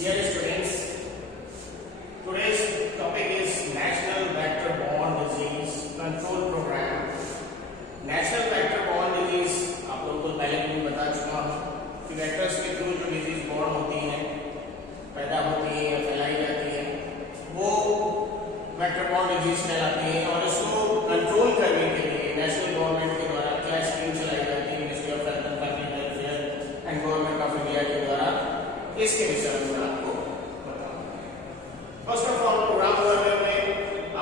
Dear students, today's topic is National Vector-Borne Disease Control Program. National vector borne disease आप लोगों को पहले भी बता चुका हूँ कि वेक्टर्स के थ्रू जो डिजीज बॉर्न होती हैं, पैदा होती है या फैलाई जाती है, वो वेक्टर-बॉर्न डिजीज कहलाती है। और इसको कंट्रोल करने के लिए नेशनल गवर्नमेंट के द्वारा क्या स्कीम चलाई जाती है, ministry of health and family welfare and government of India के द्वारा, इसके विषय में आपको बताऊंगा। फर्स्ट ऑफ ऑल प्रोग्राम में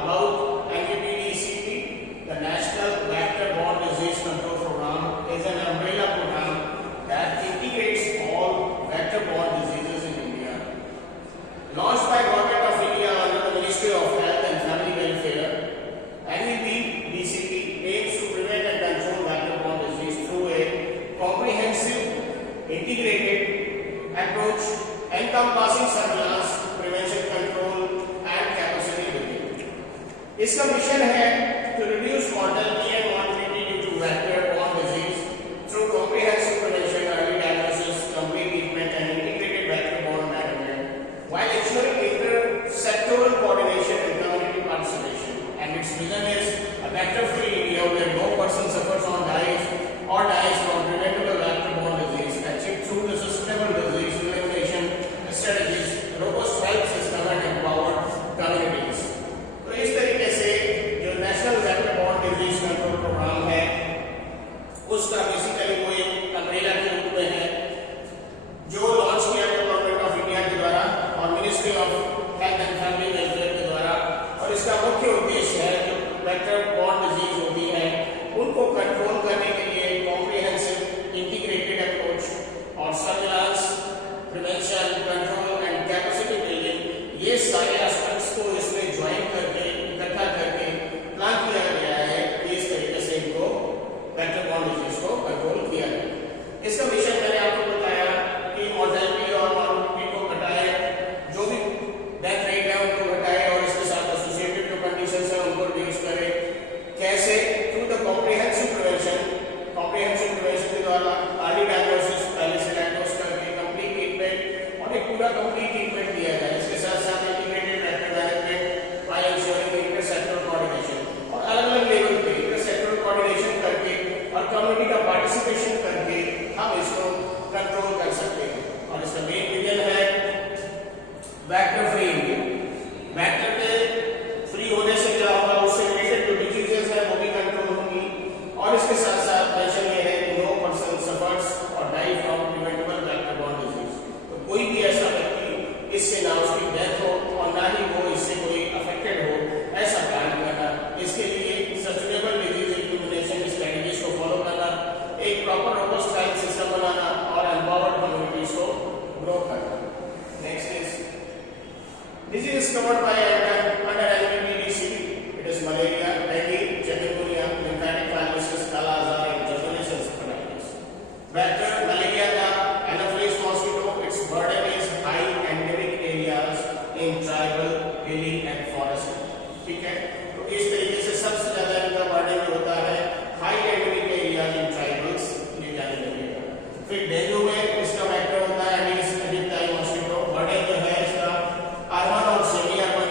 about NVBDCP, the national vector borne disease control programme is an umbrella program that integrates all vector-borne diseases in India. Launched by Government of India under the Ministry of Health and Family Welfare, NVPDCP aims to prevent and control vector-borne disease through a comprehensive, integrated approach encompassing surveillance, prevention, control and capacity building. इसका mission है to reduce mortality and morbidity due to vector-borne disease through comprehensive prevention, early diagnosis, complete treatment and integrated vector-borne management while ensuring inter-sectoral coordination and community participation. And its vision is a vector-free India where no person suffers or dies from preventable vector-borne disease achieved through the sustainable disease elimination strategies, robust health system and empowered communities. तो इस तरीके से जो national vector borne disease control programme है उसका basically वो एक umbrella के रूप में है जो लॉन्च किया गया गवर्नमेंट ऑफ इंडिया के द्वारा और ministry of health and family welfare के द्वारा। और इसका मुख्य उद्देश्य है जो वेक्टर-बॉर्न डिजीज होती है उनको कंट्रोल करने के लिए कॉम्प्रिहेंसिव इंटीग्रेटेड अप्रोच और surveillance, prevention, control and capacity building, ये सारे एस्पेक्ट्स को इसमें ज्वाइन करके इकट्ठा करके प्लान किया गया है कि इस तरीके से इनको वेक्टर-बॉर्न डिजीज को कंट्रोल किया जाए। इसका मिशन मैंने आपको बताया कि मॉर्टेलिटी और मॉर्बिडिटी को घटाए, जो भी डेथ रेट है उनको घटाए और इसके साथ एसोसिएटेड जो कंडीशंस है उनको रिड्यूस करे। कैसे? थ्रू द कॉम्प्रिहेंसिव प्रिवेंशन के द्वारा अर्ली डायग्नोसिस, पहले से डायग्नोस करके कंप्लीट ट्रीटमेंट और एक पूरा कंप्लीट ट्रीटमेंट दिया जाए। इसके साथ साथ integrated vector management while ensuring inter-sectoral coordination और अलग-अलग लेवल पे इंटर-सेक्टोरल कोऑर्डिनेशन करके और कम्युनिटी का पार्टिसिपेशन करके हम इसको कंट्रोल कर सकते हैं। और इसका मेन विजन है वेक्टर फ्री इंडिया। वेक्टर के फ्री होने से क्या होगा, उससे रिलेटेड जो डिजीजेस है वो भी कंट्रोल होंगी। और इसके साथ साथ मेंशन ये है कि नो पर्सन सफर्स और die from preventable vector borne disease. तो कोई भी ऐसा व्यक्ति इससे ना उसकी डेथ हो और ना ही वो इससे कोई अफेक्टेड हो, ऐसा प्लान करना। इसके लिए सस्टेनेबल डिजीज एलिमिनेशन स्ट्रेटजीज को फॉलो करना, एक प्रॉपर रोबस्ट हेल्थ सिस्टम बनाना और एम्पावर्ड कम्युनिटीज को ग्रो करना। Next is disease covered by under NVPDCP. It is malaria, dengue, chikungunya, lymphatic filariasis, kala-azar and Japanese encephalitis. Vector malaria का Anopheles mosquito, its burden is high endemic areas in tribal, hilly and forest. ठीक है, तो इस तरीके से सबसे ज्यादा इनका बर्डन होता है high endemic areas in tribals, ये जाने लगेगा। फिर डेंगू में इसका वेक्टर होता है एडिस एडिप्टाइल मॉस्किटो। बर्डन जो है इसका अर्बन और सेमी अर्बन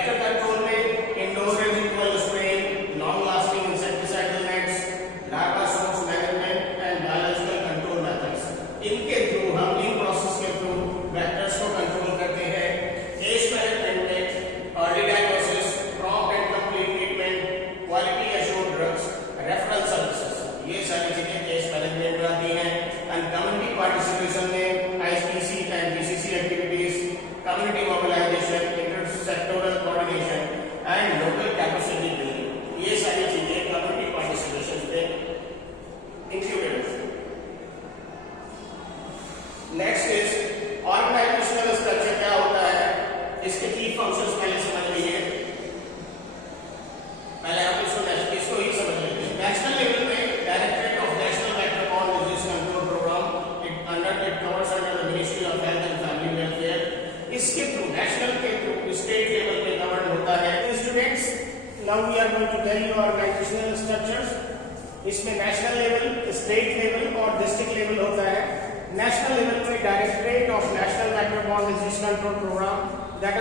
वेक्टर कंट्रोल में indoor residual spraying, long lasting insecticidal nets, larva source management and biological control methods. इनके थ्रू हम इन प्रोसेस के थ्रू वेक्टर्स को कंट्रोल करते हैं। केस मैनेजमेंट में early diagnosis, prompt and complete treatment, quality assured drugs, referral services, ये सारी चीजें केस मैनेजमेंट में आती हैं। एंड कम्युनिटी पार्टिसिपेशन में ICC and BCC activities, community mobilisation, intersectoral coordination and local capacity building, ये सारी चीजें कम्युनिटी पार्टिसिपेशन में इंक्लूडेड है। नेक्स्ट इज ऑर्गेनाइजेशनल स्ट्रक्चर क्या होता है, इसके की फंक्शंस पहले समझ लीजिए। पहले आप इसको ही समझ लीजिए। नेशनल लेवल में directorate of national vector borne disease control programme, it covers under the ministry of health and family welfare. इसके थ्रू नेशनल के थ्रू स्टेट लेवल पे गवर्न होता है। Students, now we are going to tell you organisational structures. इसमें national level, state level और district level होता है। National level में directorate of national vector borne disease control programme, that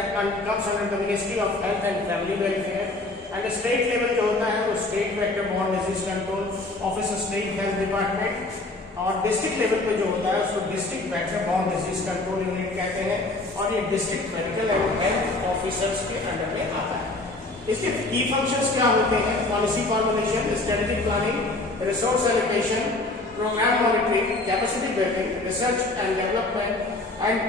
comes under the ministry of health and family welfare. And state level जो होता है वो state vector borne disease control office, state health department. और district level पे जो होता है उसको district vector borne disease control unit कहते हैं और ये district medical and health officers के अंडर में आता है। इसके की फंक्शंस क्या होते हैं, policy formulation, strategic planning, resource allocation, programme monitoring, capacity building, research and development and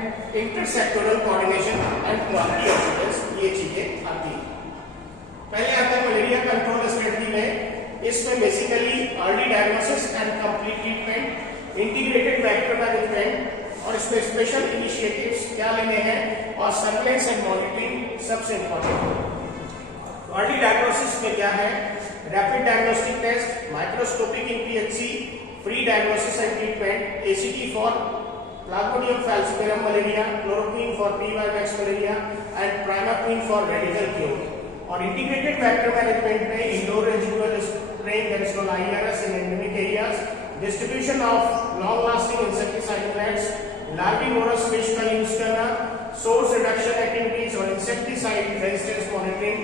intersectoral coordination and quality assurance, ये चीजें आती हैं। पहले आता है मलेरिया कंट्रोल स्ट्रेटजी में। इसमें basically early diagnosis and complete treatment, integrated vector management और इसमें स्पेशल इनिशिएटिव्स क्या लेने हैं और सर्वेलेंस एंड मॉनिटरिंग सबसे इंपॉर्टेंट है। अर्ली डायग्नोसिस में क्या है, rapid diagnostic test, microscopic in PHC, free diagnosis and treatment, ACT for plasmodium falciparum malaria, chloroquine for P vivax malaria and primaquine for radical cure. और इंटीग्रेटेड वेक्टर मैनेजमेंट में indoor residual spraying, that is called IRS in endemic areas, distribution of long lasting insecticide nets, larvivorous fish का use करना, source reduction activities और insecticide resistance monitoring,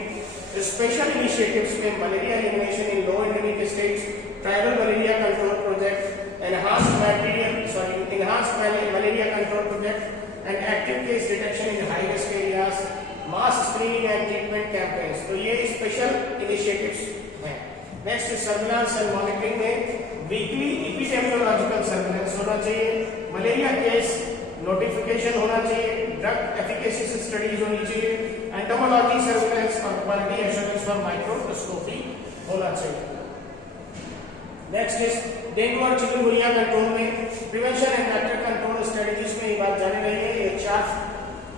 special initiatives में malaria elimination in low endemic states, tribal malaria control project, enhanced malaria control project and active case detection in high risk areas, mass screening and treatment campaigns। तो ये special initiatives हैं। Next surveillance and monitoring में weekly epidemiological surveillance होना चाहिए, malaria case notification होना चाहिए, drug efficacy studies होनी चाहिए, एंटोमोलॉजी सर्विलांस और क्वालिटी एश्योरेंस फॉर माइक्रोस्कोपी होना चाहिए। नेक्स्ट इज डेंगू और चिकनगुनिया कंट्रोल में prevention and vector control strategies में ये बात जाने रही है। ये 4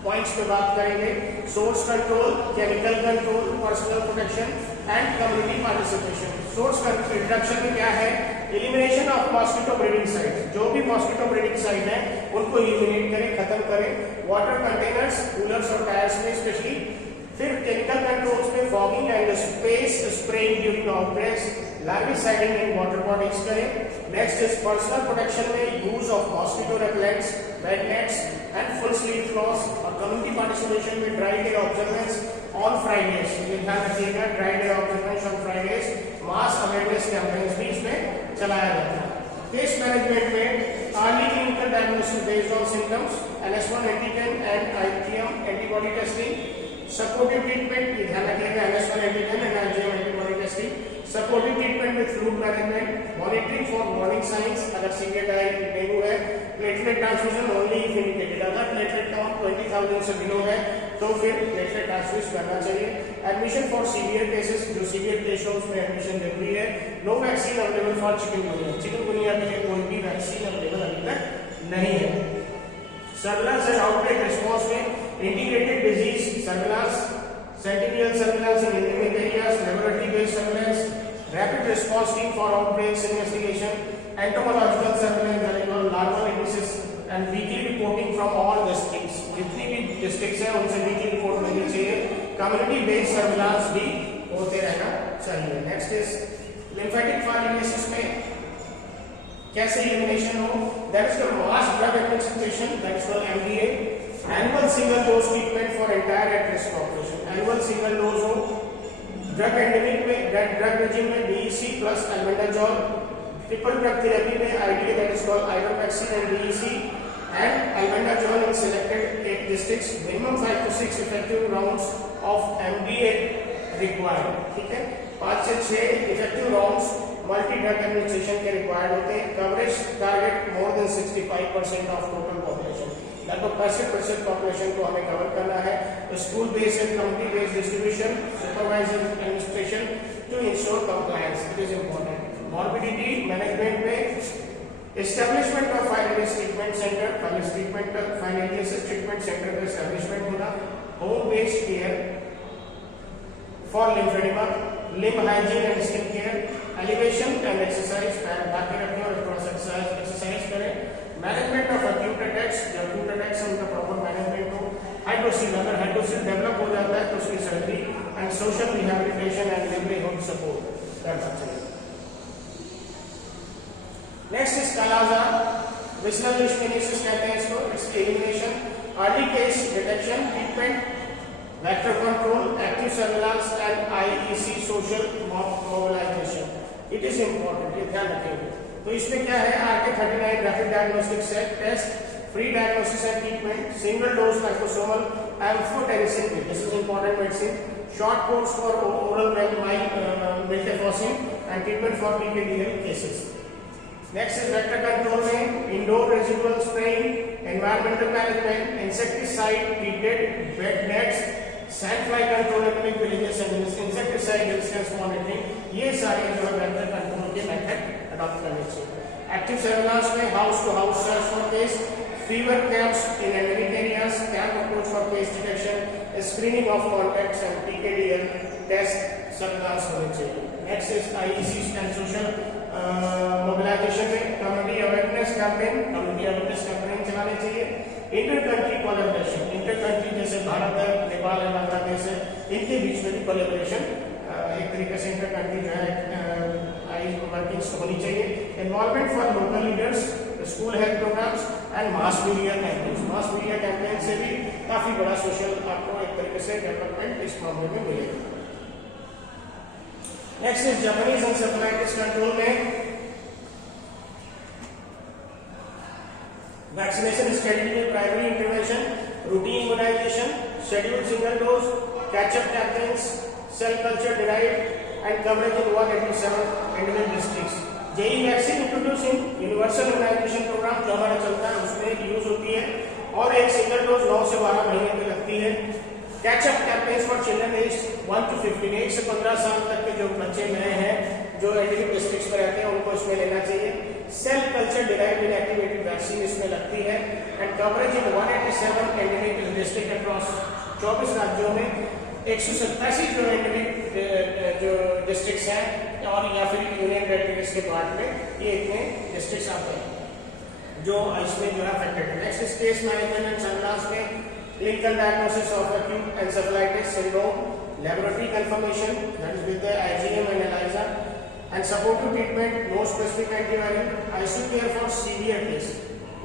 पॉइंट्स पे बात करेंगे, source control, chemical control, personal protection and community participation. Source reduction में क्या है, elimination of mosquito breeding site, जो भी मॉस्किटो ब्रीडिंग साइट है उनको एलिमिनेट करें, खत्म करें। वाटर कंटेनर्स, कूलर्स और टायर्स में स्पेशली। फिर केमिकल कंट्रोल्स में fogging and space spraying during outbreaks, larviciding in water bodies करें। नेक्स्ट इज पर्सनल प्रोटेक्शन में use of mosquito repellents, bed nets and full sleeve clothes. और community participation में dry day observance on Fridays, ये ध्यान रखिएगा, dry day observance on Fridays, mass awareness campaigns भी इसमें चलाया जाता है। केस मैनेजमेंट में early clinical diagnosis based on symptoms, NS1 antigen and IgM antibody testing, supportive treatment, ये ध्यान रखिएगा, NS1 antigen and IgM antibody testing, supportive treatment with fluid management, monitoring for warning science, अगर severe dengue है, platelet transfusion only if indicated, अगर platelet count 20,000 से below है तो फिर प्लेटलेट ट्रांसफ्यूज करना चाहिए। एडमिशन फॉर सीवियर केसेस, जो सीवियर केस हो उसमें एडमिशन जरूरी है। No vaccine available for chikungunya, chikungunya के लिए कोई भी वैक्सीन अवेलेबल अभी तक नहीं है। सर्विलांस एंड आउटब्रेक रिस्पांस में integrated disease surveillance, centennial surveillance in endemic areas, laboratory based surveillance, rapid response team for outbreaks investigation, entomological surveillance that is larval apices and weekly reporting from all districts, जितनी भी districts हैं उनसे weekly report मिलनी चाहिए। Community based surveillance भी होते रहना चाहिए। नेक्स्ट इज लिम्फेटिक फाइब्रोसिस में कैसे एलिमिनेशन हो, that is the mass drug administration, that is called MDA। Annual single dose treatment for entire at risk population, annual single dose हो ड्रग एंडेमिक में, drug regime में DEC plus albendazole, triple drug therapy में IDA that is called ivermectin and DEC and albendazole in selected 8 districts, minimum 5 to 6 effective rounds of MDA required. ठीक है, 5 से 6 effective rounds मल्टी ड्रग एडमिनिस्ट्रेशन के रिक्वायर्ड होते हैं. Coverage target more than 65% of total population, लगभग 65% पॉपुलेशन को हमें कवर करना है. School based and community based distribution, supervisor administration to ensure compliance, it is important. Morbidity management में establishment of filariasis treatment centre, filariasis treatment centre का establishment होना. Home based care for lymphoedema, lymph hygiene and skin care, elevation and exercise, पैर ढाके रखें और थोड़ा सा exercise करें. मैनेजमेंट ऑफ एक्यूट अटैक्स, जब एक्यूट अटैक्स है उनका प्रॉपर मैनेजमेंट हो. हाइड्रोसिल, अगर हाइड्रोसिल डेवलप हो जाता है तो उसकी surgery and social rehabilitation and livelihood support करना चाहिए. Next is kala-azar, visceral leishmaniasis कहते हैं इसको. इसकी elimination, early case detection, treatment, vector control, active surveillance and IEC social mobilisation. It is important, ये ध्यान रखेंगे. तो इसमें क्या है, RK39 rapid diagnostic set test, free diagnosis and treatment, single dose liposomal amphotericin, this is important medicine, short course for oral miltefosine and treatment for PKDL cases. Next is vector control में indoor residual spraying, environmental management, insecticide treated bed nets, sand fly control, epic villages and insecticide resistance monitoring, ये सारे जो है vector control के method adopt करने चाहिए. Active surveillance में house to house search for case, fever camps in endemic areas, camp approach for case detection, screening of contacts and PKDL test surveillance होने चाहिए. Next is IEC and social mobilisation में community awareness campaign चलाने चाहिए. Inter country collaboration, inter country जैसे भारत है, नेपाल है, बांग्लादेश है, इनके बीच में भी कोलैबोरेशन एक तरीके से इंटर कंट्री जो है वर्किंग्स होनी चाहिए. Involvement for local leaders, school health programmes and mass media campaigns. Mass media campaign से भी काफी बड़ा सोशल आपको एक तरीके से डेवलपमेंट इस मामले में मिलेगा. Next is Japanese encephalitis control में वैक्सीनेशन स्ट्रेटजी में primary intervention, routine immunisation, scheduled single dose, catch up campaigns, cell culture derived and coverage in 187 individual districts. JE vaccine introducing universal immunisation programme जो हमारा चलता है उसमें यूज होती है और एक सिंगल डोज 9 से 12 महीने में लगती है. Catch up campaigns for children age 1 to 15, 1 से 15 साल तक के जो बच्चे नए हैं जो एंडेमिक डिस्ट्रिक्ट्स में रहते हैं उनको इसमें लेना चाहिए. Cell culture derived inactivated vaccine इसमें लगती है and coverage in 187 endemic district across 24 राज्यों में 187 जो एंडेमिक जो डिस्ट्रिक्ट्स हैं और या फिर यूनियन टेरिटरीज के पार्ट में ये इतने डिस्ट्रिक्ट्स आते हैं जो इसमें जो है अफेक्टेड है. Next is case management and surveillance में clinical diagnosis of acute encephalitis syndrome, laboratory confirmation that is with the IgM and ELISA and supportive treatment, no specific antiviral, ICU care for severe case.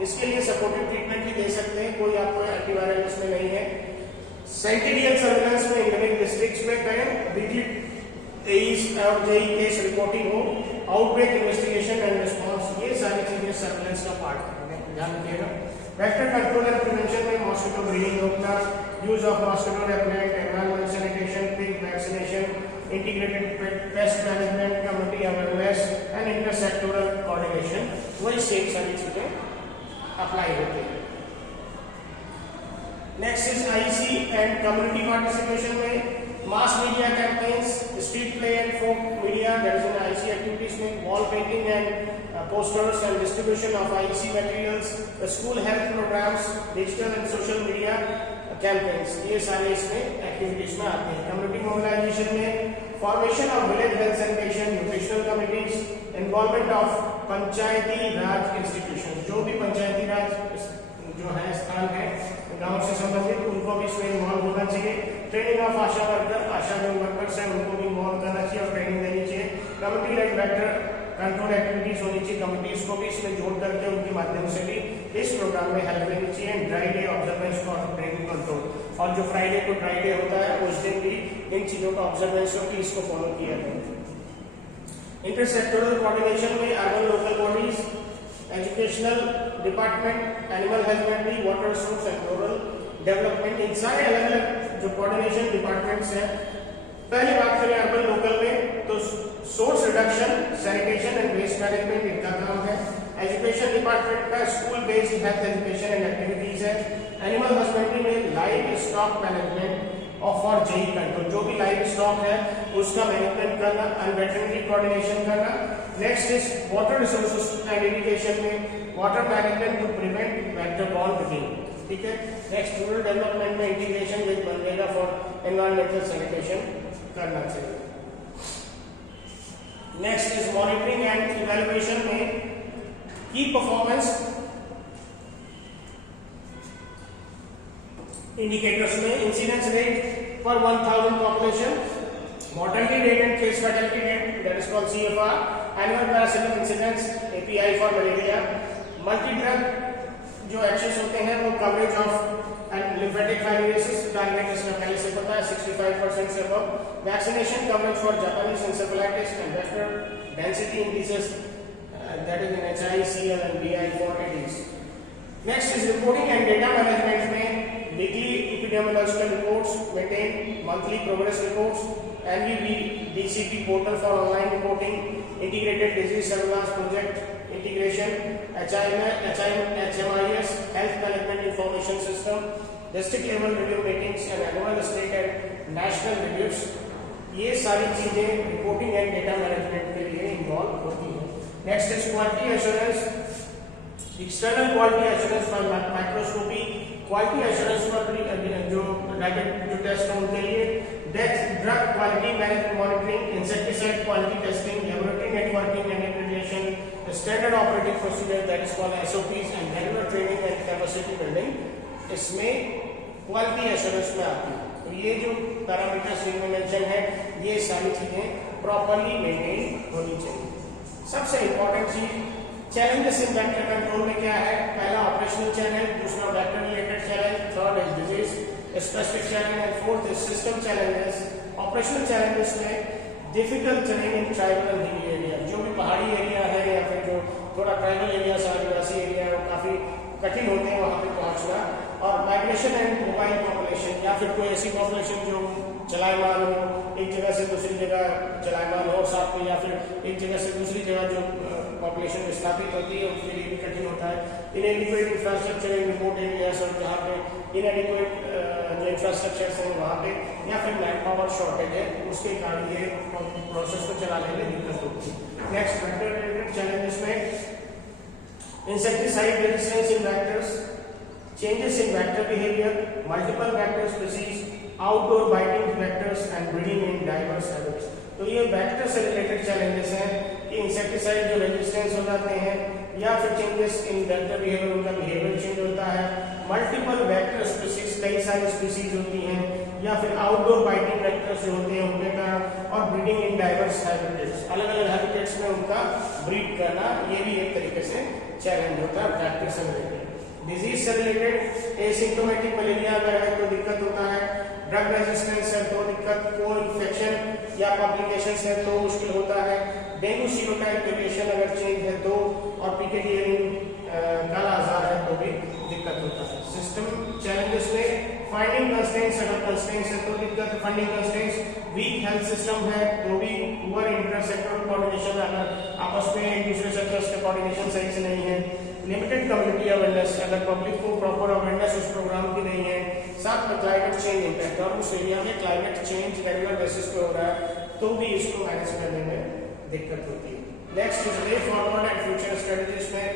इसके लिए supportive treatment भी दे सकते हैं, कोई आपको antiviral इसमें नहीं है. सेंटिनियल सर्विलांस में एंडेमिक डिस्ट्रिक्ट्स में करें, वीकली एईस और जेई केस रिपोर्टिंग हो, आउटब्रेक इन्वेस्टिगेशन एंड रिस्पांस, ये सारी चीजें सर्विलांस का पार्ट है, ध्यान रखिएगा. वेक्टर कंट्रोल एंड प्रिवेंशन में मॉस्किटो ब्रीडिंग रोकना, use of mosquito repellent, environment sanitation, pig vaccination, integrated pest management, community awareness and intersectoral coordination, वही सेम सारी चीजें अप्लाई होती है. Next is IEC and community participation में मास media campaigns, street play and folk media that is in IEC activities में wall painting and posters and distribution of IEC materials, school health programs, digital and social media campaigns, ये सारे इसमें activities में आते हैं. Community mobilisation में formation of village health sanitation, nutritional committees, involvement of Panchayati Raj institution, जो भी पंचायती राज जो है स्थान है गांव से संबंधित उनको भी इसमें इन्वॉल्व होना चाहिए. ट्रेनिंग ऑफ आशा वर्कर, आशा जो वर्कर्स हैं उनको भी इन्वॉल्व करना चाहिए और ट्रेनिंग देनी चाहिए. Community lead vector control activities होनी चाहिए, कमिटीज को भी इसमें जोड़ करके उनके माध्यम से भी इस प्रोग्राम में हेल्प लेनी चाहिए। Dry day observance for drink control, और जो फ्राइडे को ड्राई डे होता है उस दिन भी इन चीजों का ऑब्जर्वेंस होकर इसको फॉलो किया जाए। इंटरसेक्टोरल कोऑर्डिनेशन में urban local bodies, educational department, animal husbandry, water resource and rural development, इन सारे अलग अलग जो कोऑर्डिनेशन डिपार्टमेंट्स हैं। पहले बात करें अर्बन लोकल में तो source reduction, sanitation and waste management इनका काम है। एजुकेशन डिपार्टमेंट का school based health education and activities है। एनिमल हस्बेंड्री में लाइव स्टॉक मैनेजमेंट और फॉर जेई कंट्रोल, जो भी लाइव स्टॉक है उसका मैनेजमेंट करना, एंड वेटरनरी कोऑर्डिनेशन करना। Next is water resources and irrigation में water management to prevent vector borne disease, ठीक है। नेक्स्ट रूरल डेवलपमेंट में integration with MNREGA for environmental sanitation करना चाहिए। Next is monitoring and evaluation में की परफॉर्मेंस इंडिकेटर्स में इंसिडेंस रेट पर 1000 population, mortality rate and case fatality rate, that is called CFR, annual parasitic incidence API for malaria, multi drug जो actions होते हैं वो coverage of lymphatic fibrosis target इसमें पहले से पता है 65% से above, vaccination coverage for Japanese encephalitis and vector density indices that is in HI, CL and BI for ADs. Next is reporting and data management में weekly epidemiological reports, maintain monthly progress reports, NVB DCP portal for online reporting, integrated disease surveillance project integration, HMIS health management information system, district level review meetings and annual state and national reviews, ये सारी चीजें reporting and data management के लिए involve होती हैं। Next is quality assurance, external quality assurance for microscopy, quality assurance for जो rapid जो test है उनके लिए, drug quality management monitoring, insecticide quality testing, laboratory networking and integration, standard operating procedure that is called SOPs and regular training and capacity building इसमें quality assurance में आती है। तो ये जो पैरामीटर्स इनमें मेंशन है ये सारी चीजें प्रॉपर्ली मेंटेन होनी चाहिए। सबसे इंपॉर्टेंट चीज चैलेंजेस इन वेक्टर कंट्रोल में क्या है, पहला ऑपरेशनल चैलेंज, दूसरा vector related challenge, third is disease specific challenge and fourth is system challenges. Operational challenges में difficult terrain in tribal and hilly area, जो भी पहाड़ी एरिया है या फिर जो थोड़ा ट्राइबल एरिया आदिवासी एरिया है वो काफी कठिन होते हैं वहां पे पहुंचना, और माइग्रेशन एंड मोबाइल पॉपुलेशन या फिर कोई ऐसी पॉपुलेशन जो चलायमान हो, एक जगह से दूसरी जगह चलायमान हो साथ में, या फिर एक जगह से दूसरी जगह जो पॉपुलेशन विस्थापित होती है उसके लिए भी कठिन होता है। इनएडिक्वेट इंफ्रास्ट्रक्चर इन रिमोट एरियाज और जहाँ पे इनएडिक्वेट जो इंफ्रास्ट्रक्चर है वहाँ पे, या फिर मैन पावर शॉर्टेज है उसके कारण ये प्रोसेस को चलाने में दिक्कत होती है। नेक्स्ट वेक्टर रिलेटेड चैलेंजेस में insecticide resistance in vectors, changes in vector behavior, multiple vector species, outdoor biting vectors and breeding in diverse habits। तो ये वेक्टर से रिलेटेड चैलेंजेस हैं कि इंसेक्टिसाइड जो रेजिस्टेंस हो जाते हैं या फिर चेंजेस इन वेक्टर बिहेवियर, उनका बिहेवियर चेंज होता है, मल्टीपल वेक्टर स्पीसीज कई सारी स्पीसीज होती हैं, या फिर आउटडोर बाइटिंग वेक्टर्स जो होते हैं उनके कारण, और ब्रीडिंग इन डाइवर्स हैबिटेट्स, अलग अलग हैबिटेट्स में उनका ब्रीड करना, ये भी एक तरीके से चैलेंज होता है वेक्टर से रिलेटेड। डिजीज से रिलेटेड एसिम्प्टोमेटिक मलेरिया अगर है तो दिक्कत होता है, ड्रग रेजिस्टेंस है तो दिक्कत, को इन्फेक्शन या कॉम्प्लिकेशन है तो मुश्किल होता है, डेंगू सीरोटाइप वेरिएशन अगर चेंज है तो, और पीकेटी काला आजार है तो भी दिक्कत होता है। सिस्टम चैलेंजेस में फाइंडिंग कंस्ट्रेंट्स, अगर कंस्ट्रेंट्स है तो दिक्कत, funding constraints, weak health system है तो भी, पुअर इंटरसेक्टरल कोऑर्डिनेशन, अगर आपस में एक दूसरे सेक्टर्स का कोऑर्डिनेशन सही से नहीं है, लिमिटेड कम्युनिटी अवेयरनेस, अगर पब्लिक को प्रॉपर अवेयरनेस उस प्रोग्राम की नहीं है, साथ में क्लाइमेट चेंज इम्पैक्ट, और उस एरिया में क्लाइमेट चेंज रेगुलर बेसिस पे हो रहा है तो भी इसको मैनेज करने में दिक्कत होती है। Next is way forward and future strategies में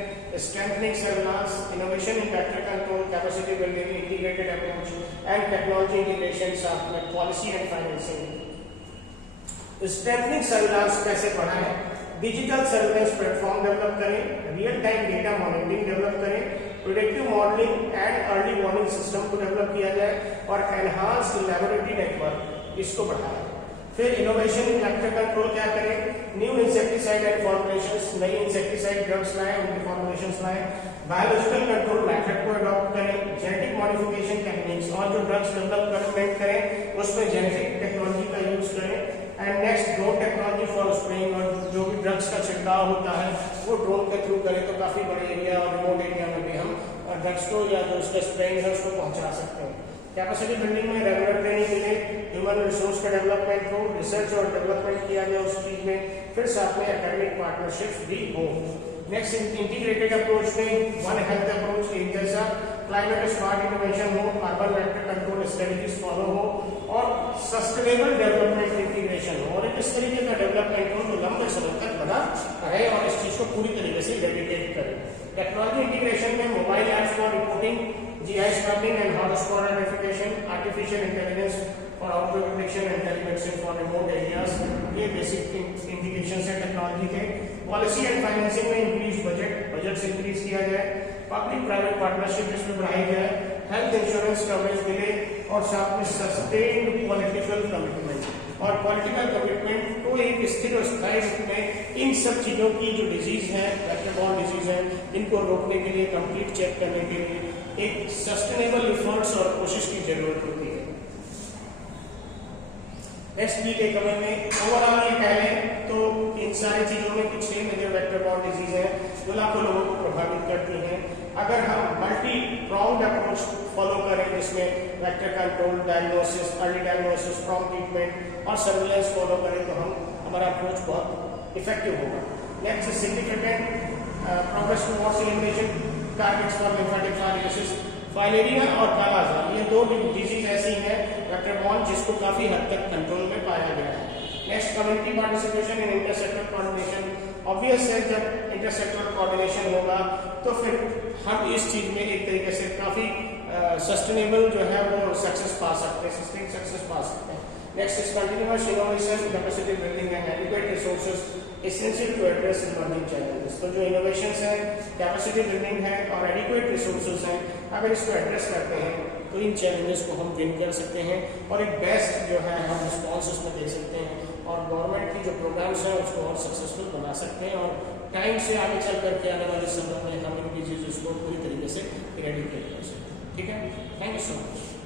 strengthening surveillance, innovation in vector control, capacity building, integrated approach and technology integration, साथ में policy and financing. Strengthening surveillance कैसे बढ़ाएं, डिजिटल सर्विलेंस प्लेटफॉर्म डेवलप करें, real time data monitoring develop करें, predictive modelling and early warning system को develop किया जाए, और एनहांस लैबोरेटरी नेटवर्क इसको बढ़ाएं। फिर इनोवेशन वेक्टर कंट्रोल क्या करें, न्यू इंसेक्टिसाइड एंड फॉर्मुलेशंस, नई इंसेक्टिसाइड ड्रग्स लाएं, उनके फॉर्मुलेशंस लाएं, बायोलॉजिकल कंट्रोल मेथड को अडॉप्ट करें, जेनेटिक मॉडिफिकेशन टेक्निक्स और जो ड्रग्स डेवलपमेंट करें उसमें जेनेटिक टेक्नोलॉजी का यूज करें, and next drone technology for spraying, और जो भी ड्रग्स का छिड़काव होता है वो ड्रोन के थ्रू करें तो काफी बड़े एरिया और रिमोट एरिया में भी हम ड्रग्स को या जो उसका स्प्रेइंग है उसको पहुंचा सकते हैं। कैपेसिटी बिल्डिंग में रेगुलर ट्रेनिंग मिले, ह्यूमन रिसोर्स का डेवलपमेंट हो, रिसर्च और डेवलपमेंट किया जाए उस चीज में, फिर साथ में एकेडमिक पार्टनरशिप्स भी हो। नेक्स्ट इंटीग्रेटेड अप्रोच में वन हेल्थ अप्रोच एक जैसा, क्लाइमेट स्मार्ट इनोवेशन हो, urban vector control strategies follow हो और सस्टेनेबल डेवलपमेंट इंटीग्रेशन हो, और इस तरीके का डेवलपमेंट हो जो लंबे समय तक बना रहे और इस चीज को पूरी तरीके से डेडिकेट करें। टेक्नोलॉजी इंटीग्रेशन में mobile apps for reporting, GIS mapping and hotspot identification, artificial intelligence for outdoor prediction and telemedicine for remote areas, ये बेसिक इंडिकेशन है टेक्नोलॉजी के। पॉलिसी एंड फाइनेंसिंग में इंक्रीज बजट से इंक्रीज किया जाए, public private partnership इसमें बढ़ाई जाए, हेल्थ इंश्योरेंस कवरेज मिले और साथ में सस्टेन्ड पॉलिटिकल कमिटमेंट, और पॉलिटिकल कमिटमेंट को एक स्थिर और स्थायी रूप में इन सब चीजों की जो डिजीज है, वेक्टर बॉर्न डिजीज है, इनको रोकने के लिए, कंप्लीट चेक करने के लिए एक सस्टेनेबल एफर्ट्स और कोशिश की जरूरत होती है। नेक्स्ट की टेकअवे में ओवरऑल ये कह लें तो इन सारी चीजों में कुछ 6 मेजर वेक्टर बॉर्न डिजीज है जो लाखों लोगों को प्रभावित करती हैं। अगर हम मल्टी प्रॉन्ड अप्रोच फॉलो करें जिसमें vector control, diagnosis, early diagnosis, prompt treatment और सर्विलेंस फॉलो करें तो हमारा अप्रोच बहुत इफेक्टिव होगा। Next significant progress towards elimination targets for lymphatic filariasis, filaria और कालाजार, ये दो डिजीज ऐसी हैं वेक्टर बॉर्न जिसको काफी हद तक कंट्रोल में पाया गया है। Next community participation in intersector coordination, obvious है जब इंटरसेक्टर कोऑर्डिनेशन होगा तो फिर हम इस चीज में एक तरीके से काफी सस्टेनेबल जो है वो सक्सेस पा सकते हैं, सस्टेन सक्सेस पा सकते हैं। Next is continuous innovation, capacity building and adequate resources essential to address emerging challenges. तो जो इनोवेशंस हैं, कैपेसिटी बिल्डिंग है और एडिक्वेट रिसोर्सेज हैं, अगर इसको एड्रेस करते हैं तो इन चैलेंजेस को हम विन कर सकते हैं और एक बेस्ट जो है हम रिस्पॉन्स उसमें दे सकते हैं और गवर्नमेंट की जो प्रोग्राम्स हैं उसको और सक्सेसफुल बना सकते हैं और टाइम से आगे चल करके आने वाले समय में हम इन डिजीजेस को पूरी तरीके से इरेडिकेट कर सकते हैं। ठीक है, थैंक यू सो मच।